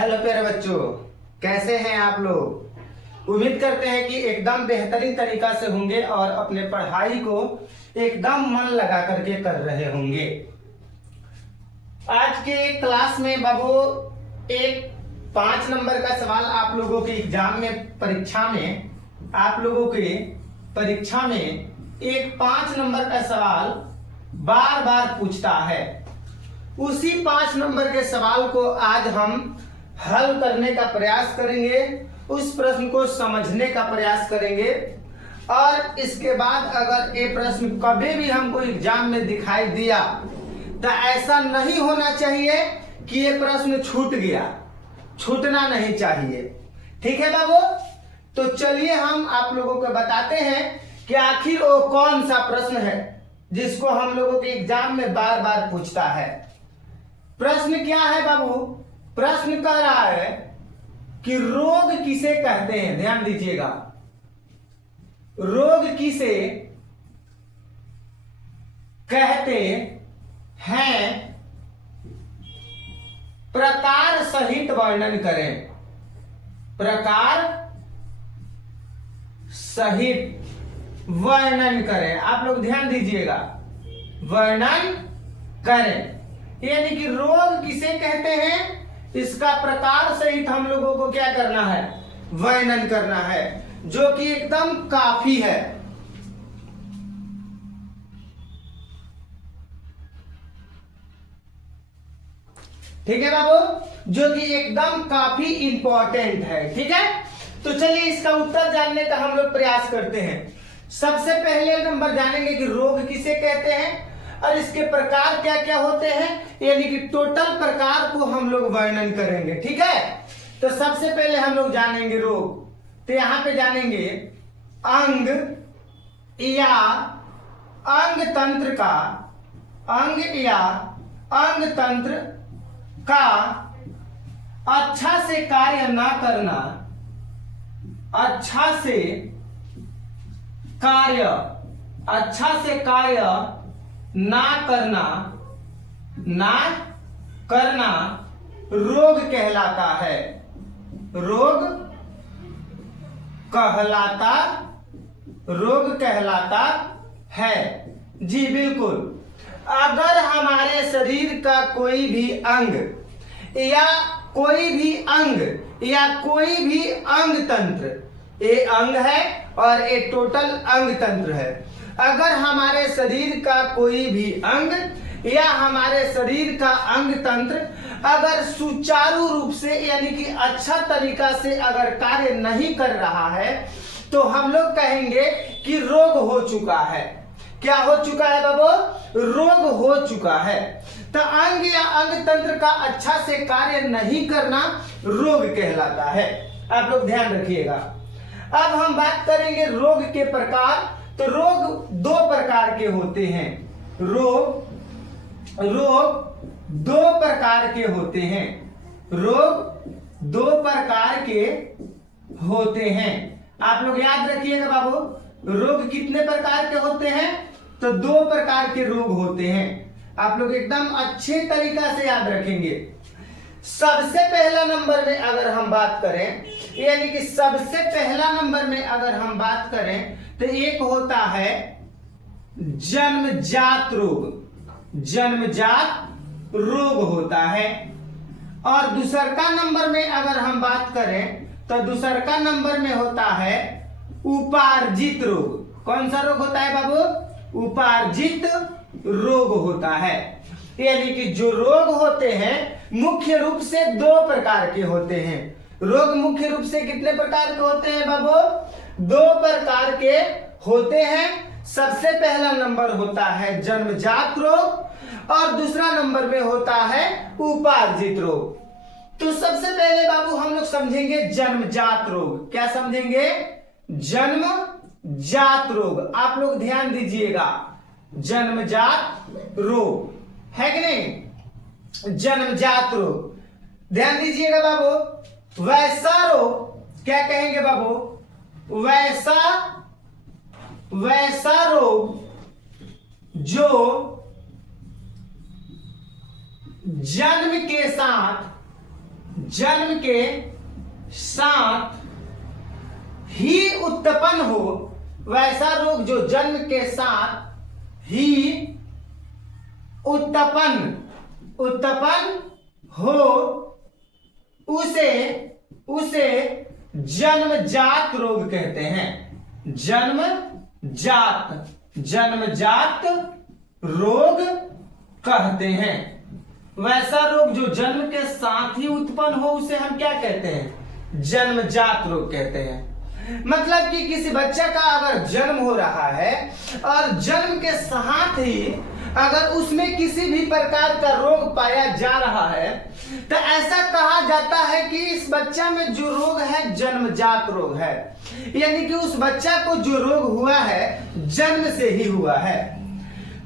Hello प्यारे बच्चों, कैसे हैं आप लोग। उम्मीद करते हैं कि एकदम बेहतरीन तरीका से होंगे और अपने पढ़ाई को एकदम मन लगा करके कर रहे होंगे। आज के क्लास में बाबू एक 5 नंबर का सवाल आप लोगों के एग्जाम में परीक्षा में एक 5 नंबर का सवाल बार बार पूछता है। उसी 5 नंबर के सवाल को आज हम हल करने का प्रयास करेंगे, उस प्रश्न को समझने का प्रयास करेंगे और इसके बाद अगर ये प्रश्न कभी भी हमको एग्जाम में दिखाई दिया तो ऐसा नहीं होना चाहिए कि ये प्रश्न छूट गया, छूटना नहीं चाहिए। ठीक है बाबू, तो चलिए हम आप लोगों को बताते हैं कि आखिर वो कौन सा प्रश्न है जिसको हम लोगों के एग्जाम में बार बार पूछता है। प्रश्न क्या है बाबू? प्रश्न कह रहा है कि रोग किसे कहते हैं। ध्यान दीजिएगा, रोग किसे कहते हैं, प्रकार सहित वर्णन करें। प्रकार सहित वर्णन करें। आप लोग ध्यान दीजिएगा, वर्णन करें यानी कि रोग किसे कहते हैं, इसका प्रकार सहित हम लोगों को क्या करना है, वर्णन करना है, जो कि एकदम काफी है। ठीक है बाबू, जो कि एकदम काफी इंपॉर्टेंट है। ठीक है, तो चलिए इसका उत्तर जानने का हम लोग प्रयास करते हैं। सबसे पहले नंबर जानेंगे कि रोग किसे कहते हैं और इसके प्रकार क्या क्या होते हैं, यानी कि टोटल प्रकार को हम लोग वर्णन करेंगे। ठीक है, तो सबसे पहले हम लोग जानेंगे रोग। तो यहां पे जानेंगे अंग या अंग तंत्र का, अंग या अंग तंत्र का अच्छा से कार्य ना करना, अच्छा से कार्य ना करना रोग कहलाता है। रोग कहलाता है। जी बिल्कुल। अगर हमारे शरीर का कोई भी अंग या कोई भी अंग तंत्र, ये अंग है और ये टोटल अंग तंत्र है। अगर हमारे शरीर का कोई भी अंग या हमारे शरीर का अंग तंत्र अगर सुचारू रूप से यानी कि अच्छा तरीका से अगर कार्य नहीं कर रहा है तो हम लोग कहेंगे कि रोग हो चुका है। क्या हो चुका है बाबू? रोग हो चुका है। तो अंग या अंग तंत्र का अच्छा से कार्य नहीं करना रोग कहलाता है। आप लोग ध्यान रखिएगा। अब हम बात करेंगे रोग के प्रकार। तो रोग 2 प्रकार के होते हैं। रोग 2 प्रकार के होते हैं। रोग 2 प्रकार के होते हैं। आप लोग याद रखिएगा बाबू, रोग कितने प्रकार के होते हैं? तो 2 प्रकार के रोग होते हैं। आप लोग एकदम अच्छे तरीका से याद रखेंगे। सबसे पहला नंबर में अगर हम बात करें, यानी कि सबसे पहला नंबर में अगर हम बात करें तो एक होता है जन्मजात रोग। जन्मजात रोग होता है। और दूसरा नंबर में अगर हम बात करें तो दूसरा नंबर में होता है उपार्जित रोग। कौन सा रोग होता है बाबू? उपार्जित रोग होता है। यानी कि जो रोग होते हैं मुख्य रूप से 2 प्रकार के होते हैं। रोग मुख्य रूप से कितने प्रकार के होते हैं बाबू? 2 प्रकार के होते हैं। सबसे पहला नंबर होता है जन्मजात रोग और दूसरा नंबर में होता है उपार्जित रोग। तो सबसे पहले बाबू हम लोग समझेंगे जन्मजात रोग। क्या समझेंगे? जन्मजात रोग। आप लोग ध्यान दीजिएगा, जन्मजात रोग है कि नहीं? जन्मजात रोग ध्यान दीजिएगा बाबू। वैसा रोग क्या कहेंगे बाबू? वैसा रोग जो जन्म के साथ जन्म के साथ ही उत्पन्न हो, वैसा रोग जो जन्म के साथ ही उत्पन्न हो, उसे जन्मजात रोग कहते हैं। जन्मजात रोग कहते हैं। वैसा रोग जो जन्म के साथ ही उत्पन्न हो, उसे हम क्या कहते हैं? जन्मजात रोग कहते हैं। मतलब कि किसी बच्चा का अगर जन्म हो रहा है और जन्म के साथ ही अगर उसमें किसी भी प्रकार का रोग पाया जा रहा है, तो ऐसा कहा जाता है कि इस बच्चा में जो रोग है जन्मजात रोग है, यानी कि उस बच्चा को जो रोग हुआ है जन्म से ही हुआ है,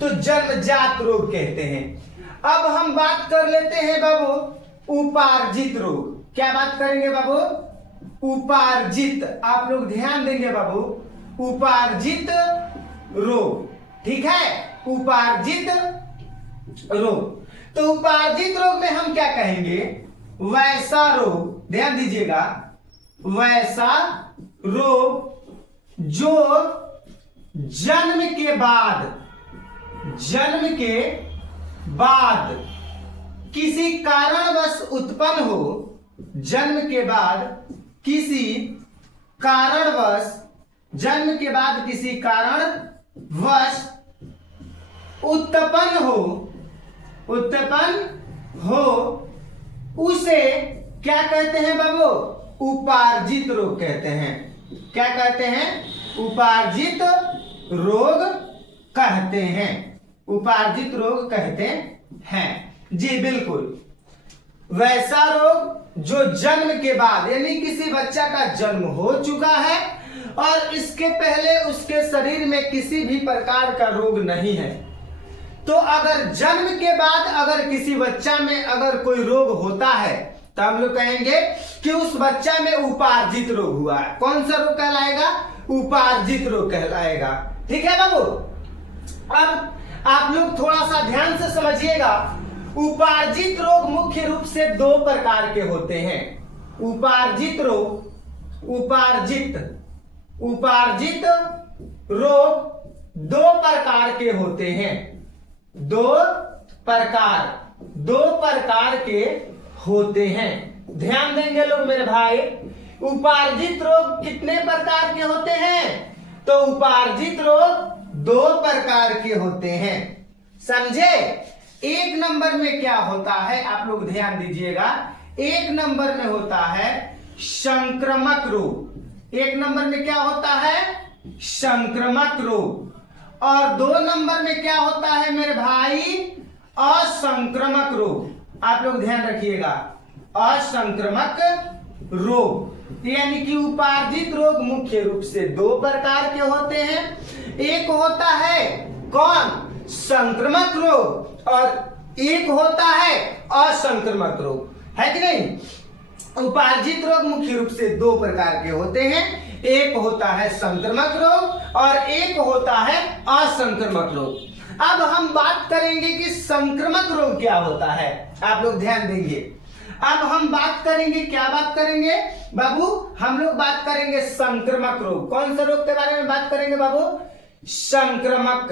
तो जन्मजात रोग कहते हैं। अब हम बात कर लेते हैं बाबू उपार्जित रोग। क्या बात करेंगे बाबू? उपार्जित। आप लोग ध्यान देंगे बाबू, उपार्जित रोग, ठीक है? उपार्जित रोग। तो उपार्जित रोग में हम क्या कहेंगे? वैसा रोग, ध्यान दीजिएगा, वैसा रोग जो जन्म के बाद किसी कारणवश उत्पन्न हो, जन्म के बाद किसी कारणवश उत्पन्न हो, उसे क्या कहते हैं बाबू? उपार्जित रोग कहते हैं। क्या कहते हैं? उपार्जित रोग कहते हैं। उपार्जित रोग कहते हैं, जी बिल्कुल। वैसा रोग जो जन्म के बाद, यानी किसी बच्चा का जन्म हो चुका है और इसके पहले उसके शरीर में किसी भी प्रकार का रोग नहीं है, तो अगर जन्म के बाद अगर किसी बच्चा में अगर कोई रोग होता है, तो हम लोग कहेंगे कि उस बच्चा में उपार्जित रोग हुआ है। कौन सा रोग कहलाएगा? उपार्जित रोग कहलाएगा। ठीक है बाबू? अब आप लोग थोड़ा सा ध्यान से समझिएगा। उपार्जित रोग मुख्य रूप से दो प्रकार के होते हैं। उपार्जित रोग दो प्रकार के होते हैं। दो प्रकार के होते हैं। ध्यान देंगे लोग मेरे भाई। उपार्जित रोग कितने प्रकार के होते हैं? तो उपार्जित रोग दो प्रकार के होते हैं, समझे? एक नंबर में क्या होता है, आप लोग ध्यान दीजिएगा। एक नंबर में होता है संक्रामक रोग। एक नंबर में क्या होता है? संक्रामक रोग। और दो नंबर में क्या होता है मेरे भाई? असंक्रामक रोग। आप लोग ध्यान रखिएगा, असंक्रामक रोग। यानी कि उपार्जित रोग मुख्य रूप से दो प्रकार के होते हैं। एक होता है कौन? संक्रामक रोग, और एक होता है असंक्रामक रोग, है कि नहीं? उपार्जित रोग मुख्य रूप से दो प्रकार के होते हैं। एक होता है संक्रामक रोग और एक होता है असंक्रामक रोग। अब हम बात करेंगे कि संक्रामक रोग क्या होता है। आप लोग ध्यान देंगे। अब हम बात करेंगे, क्या बात करेंगे बाबू? हम लोग बात करेंगे संक्रामक रोग। कौन सा रोग के बारे में बात करेंगे बाबू? संक्रामक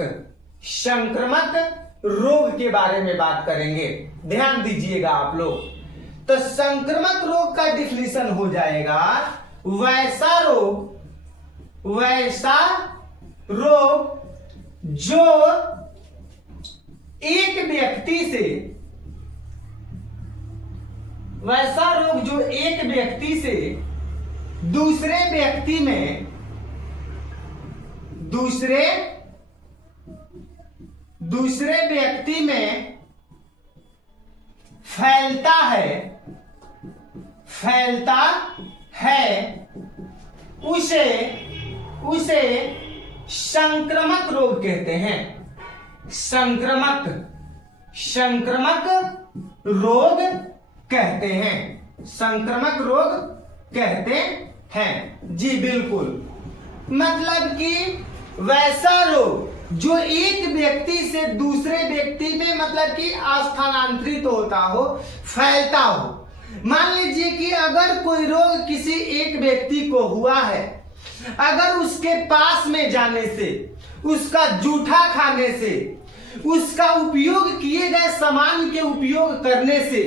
रोग के बारे में बात करेंगे। ध्यान दीजिएगा आप लोग। तो संक्रामक रोग का डिफिनीशन हो जाएगा वैसा रोग जो एक व्यक्ति से, वैसा रोग जो एक व्यक्ति से दूसरे व्यक्ति में फैलता है, उसे संक्रामक रोग कहते हैं। संक्रामक रोग कहते हैं। संक्रामक रोग कहते हैं, जी बिल्कुल। मतलब कि वैसा रोग जो एक व्यक्ति से दूसरे व्यक्ति में मतलब कि स्थानांतरित होता हो, फैलता हो। मान लीजिए कि अगर कोई रोग किसी एक व्यक्ति को हुआ है, अगर उसके पास में जाने से, उसका जूठा खाने से, उसका उपयोग किए गए सामान के उपयोग करने से,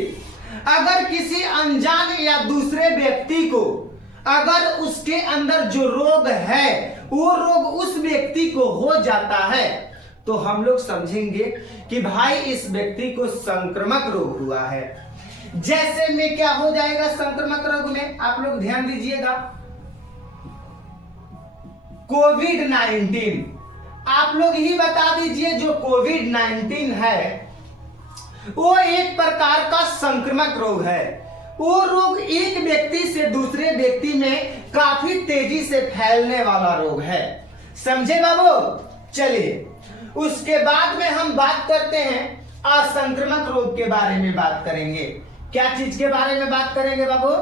अगर किसी अनजान या दूसरे व्यक्ति को अगर उसके अंदर जो रोग है वो रोग उस व्यक्ति को हो जाता है, तो हम लोग समझेंगे कि भाई इस व्यक्ति को संक्रामक रोग हुआ है। जैसे में क्या हो जाएगा संक्रामक रोग में, आप लोग ध्यान दीजिएगा, कोविड-19। आप लोग ही बता दीजिए, जो कोविड-19 है वो एक प्रकार का संक्रामक रोग है। वो रोग एक व्यक्ति से दूसरे व्यक्ति में काफी तेजी से फैलने वाला रोग है। समझे बाबू? चलिए, उसके बाद में हम बात करते हैं असंक्रामक रोग के बारे में बात करेंगे। क्या चीज के बारे में बात करेंगे बाबू?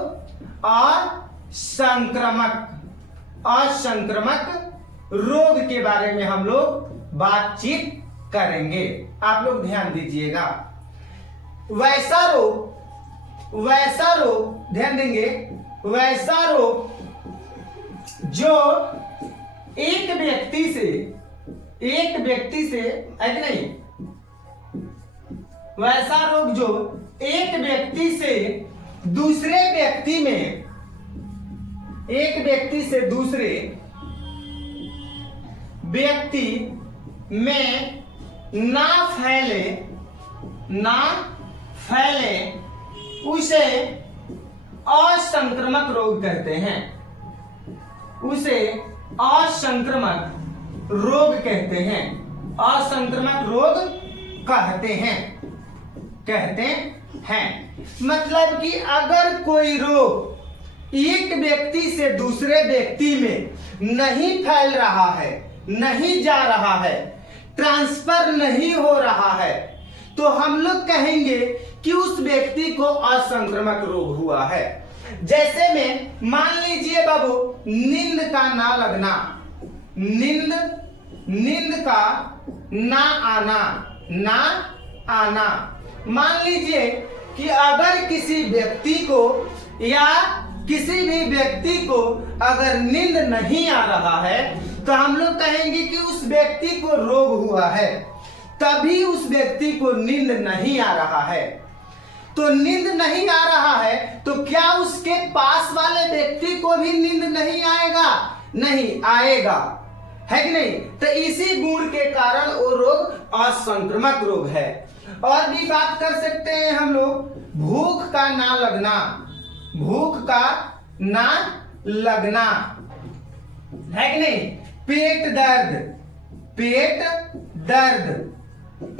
असंक्रामक रोग के बारे में हम लोग बातचीत करेंगे। आप लोग ध्यान दीजिएगा, वैसा रोग ध्यान देंगे, वैसा रोग जो एक व्यक्ति से है कि नहीं, वैसा रोग जो एक व्यक्ति से दूसरे व्यक्ति में, एक व्यक्ति से दूसरे व्यक्ति में ना फैले उसे असंक्रामक रोग कहते हैं। उसे असंक्रामक रोग कहते हैं। असंक्रामक रोग कहते हैं। मतलब कि अगर कोई रोग एक व्यक्ति से दूसरे व्यक्ति में नहीं फैल रहा है, नहीं जा रहा है, ट्रांसफर नहीं हो रहा है, तो हम लोग कहेंगे कि उस व्यक्ति को असंक्रामक रोग हुआ है। जैसे में मान लीजिए बाबू, नींद का ना लगना, नींद का ना आना। मान लीजिए कि अगर किसी व्यक्ति को या किसी भी व्यक्ति को अगर नींद नहीं आ रहा है, तो हम लोग कहेंगे कि उस व्यक्ति को रोग हुआ है। तभी उस व्यक्ति को नींद नहीं आ रहा है। तो नींद नहीं आ रहा है तो क्या उसके पास वाले व्यक्ति को भी नींद नहीं आएगा? नहीं आएगा, है कि नहीं? तो इसी गुण के कारण वो रोग असंक्रामक रोग है। और भी बात कर सकते हैं हम लोग, भूख का ना लगना, है कि नहीं? पेट दर्द,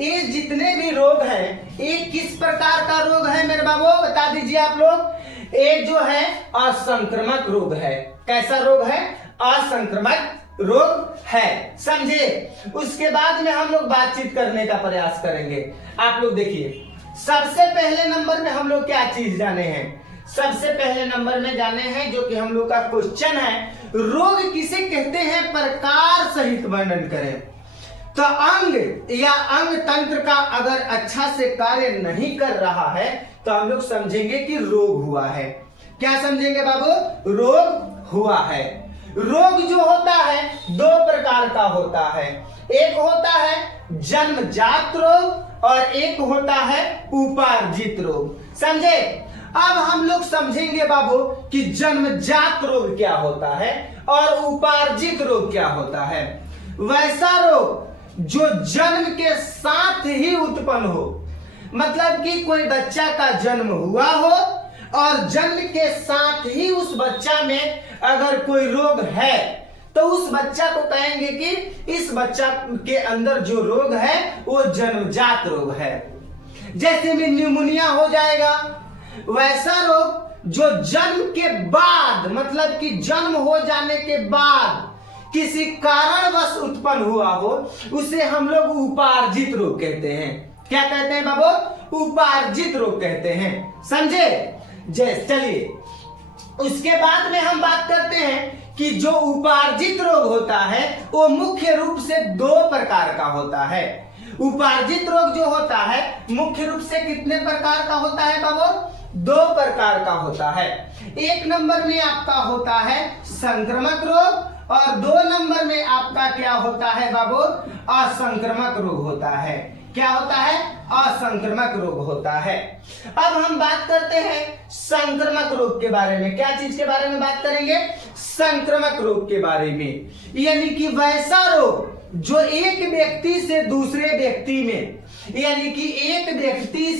ये जितने भी रोग हैं, ये किस प्रकार का रोग है मेरे बाबू, बता दीजिए आप लोग। एक जो है असंक्रामक रोग है। कैसा रोग है? असंक्रामक रोग है। समझे? उसके बाद में हम लोग बातचीत करने का प्रयास करेंगे। आप लोग देखिए, सबसे पहले नंबर में हम लोग क्या चीज जाने हैं? सबसे पहले नंबर में जाने हैं जो कि हम लोग का क्वेश्चन है, रोग किसे कहते हैं, प्रकार सहित वर्णन करें। तो अंग या अंग तंत्र का अगर अच्छा से कार्य नहीं कर रहा है तो हम लोग समझेंगे कि रोग हुआ है। क्या समझेंगे बाबू? रोग हुआ है। रोग जो होता है दो प्रकार का होता है, एक होता है जन्मजात रोग और एक होता है उपार्जित रोग। समझे? अब हम लोग समझेंगे बाबू कि जन्मजात रोग क्या होता है और उपार्जित रोग क्या होता है। वैसा रोग जो जन्म के साथ ही उत्पन्न हो, मतलब कि कोई बच्चा का जन्म हुआ हो और जन्म के साथ ही उस बच्चा में अगर कोई रोग है तो उस बच्चा को कहेंगे कि इस बच्चा के अंदर जो रोग है वो जन्मजात रोग है। जैसे में न्यूमोनिया हो जाएगा, वैसा रोग जो जन्म के बाद, मतलब कि जन्म हो जाने के बाद किसी कारणवश उत्पन्न हुआ हो, उसे हम लोग उपार्जित रोग कहते हैं। क्या कहते हैं बाबू? उपार्जित रोग कहते हैं। समझे? चलिए, उसके बाद में हम बात करते हैं कि जो उपार्जित रोग होता है वो मुख्य रूप से दो प्रकार का होता है। उपार्जित रोग जो होता है मुख्य रूप से कितने प्रकार का होता है बाबू? दो प्रकार का होता है। एक नंबर में आपका होता है संक्रामक रोग और 2 नंबर में आपका क्या होता है बाबू, असंक्रामक रोग होता है। क्या होता है, असंक्रामक रोग होता है। अब हम बात करते हैं संक्रामक रोग के बारे में। क्या चीज के बारे में बात करेंगे, संक्रामक रोग के बारे में। यानी कि वैसा रोग जो एक व्यक्ति से दूसरे व्यक्ति में, यानी कि एक व्यक्ति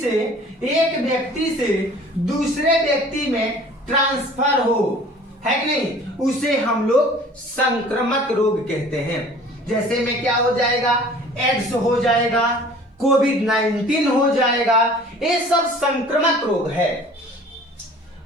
से दूसरे व्यक्ति में ट्रांसफर हो, है कि नहीं, उसे हम लोग संक्रामक रोग कहते हैं। जैसे में क्या हो जाएगा, एड्स हो जाएगा, कोविड-19 हो जाएगा, ये सब संक्रामक रोग है।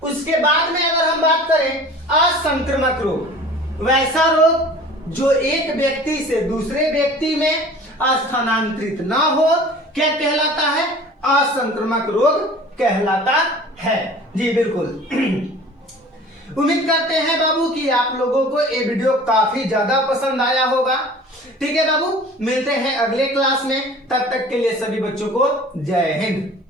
उसके बाद में अगर हम बात करें असंक्रामक रोग, वैसा रोग जो एक व्यक्ति से दूसरे व्यक्ति में स्थानांतरित ना हो, क्या कहलाता है, असंक्रामक रोग कहलाता है। जी बिल्कुल। उम्मीद करते हैं बाबू कि आप लोगों को ये वीडियो काफी ज्यादा पसंद आया होगा। ठीक है बाबू, मिलते हैं अगले क्लास में, तब तक के लिए सभी बच्चों को जय हिंद।